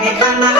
Hare Rama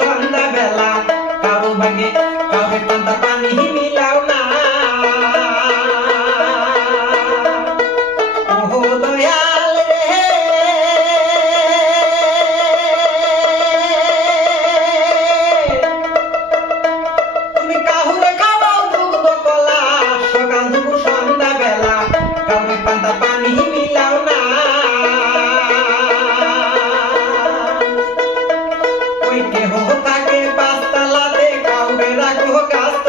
সন্ধ্যাবেলা কাবু ভাঙে caso